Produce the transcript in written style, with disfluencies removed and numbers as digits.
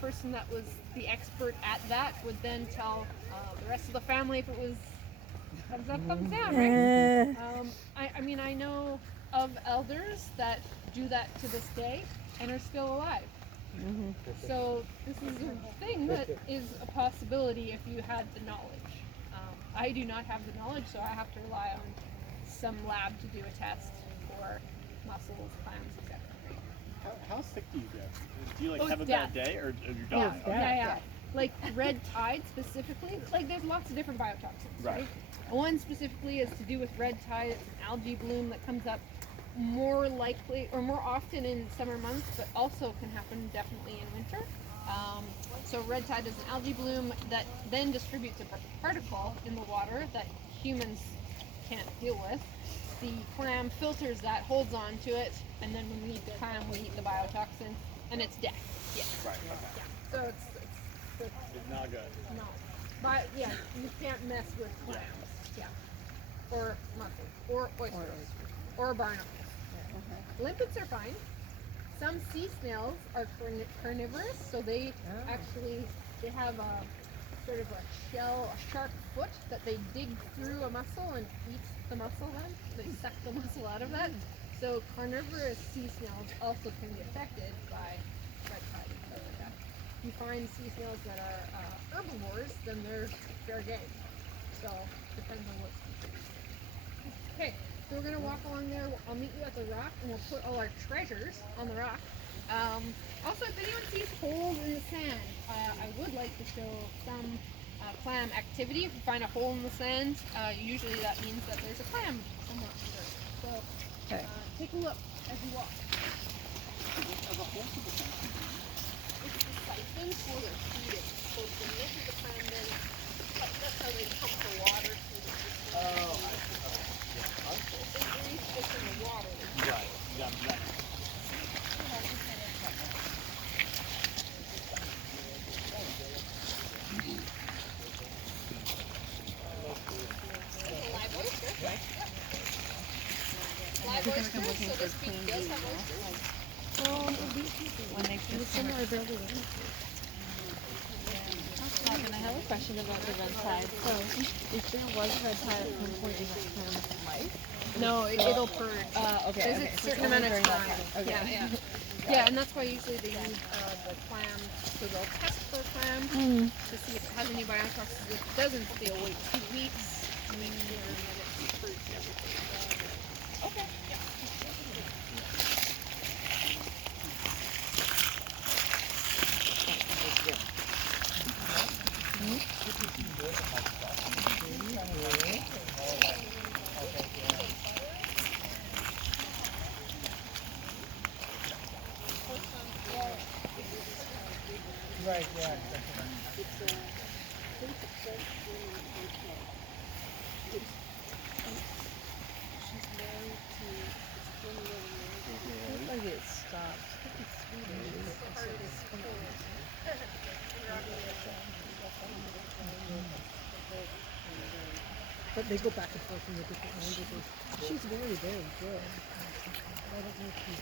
person that was the expert at that would then tell the rest of the family if it was thumbs up, thumbs down, right? I mean, I know of elders that do that to this day and are still alive. So this is a thing that is a possibility if you had the knowledge. I do not have the knowledge, so I have to rely on some lab to do a test for mussels, clams, etc. How sick do you get? Do you have a bad day, or you're done? Yeah. Like red tide specifically, like there's lots of different biotoxins, right? One specifically is to do with red tide. It's an algae bloom that comes up more likely or more often in summer months, but also can happen definitely in winter. So red tide is an algae bloom that then distributes a particle in the water that humans can't deal with. The clam filters that, holds on to it, and then when we eat the clam, we eat the biotoxin, and it's death. Yeah. Right. Okay. Yeah. So it's not good. No. But yeah, you can't mess with clams. Yeah. Or mussels. Or oysters. Or barnacles. Limpets are fine. Some sea snails are carnivorous, so they actually have a sort of a shell, a sharp foot that they dig through a mussel and eat the mussel then. They suck the mussel out of that. So carnivorous sea snails also can be affected by red tide and stuff like that. If you find sea snails that are herbivores, then they're fair game. So depends on what species. Okay. So we're going to walk along there. I'll meet you at the rock, and we'll put all our treasures on the rock. Also, if anyone sees holes in the sand, I would like to show some clam activity. If you find a hole in the sand, usually that means that there's a clam somewhere under it. So take a look as you walk. It's the siphon for their feeding. So the nip of the clam, then that's how they pump the water through the system. It's in the water. Right. Yeah. Live oyster. Live oyster, so this beach does have oysters. When they first similar building. And I have a question about the red tide. So, if there was red tide at some point in that clam's life? No, it'll purge. Okay. There's a certain amount of time. Okay. Yeah, and that's why usually they use the clam, so they'll test for clam to see if it has any biotoxins. If it doesn't, they'll wait 2 weeks to make sure that it's purged everything. Okay. Yeah. Right, yeah. Like it stops. But they go back and forth in the different languages. She's very, very good. I don't know if she's...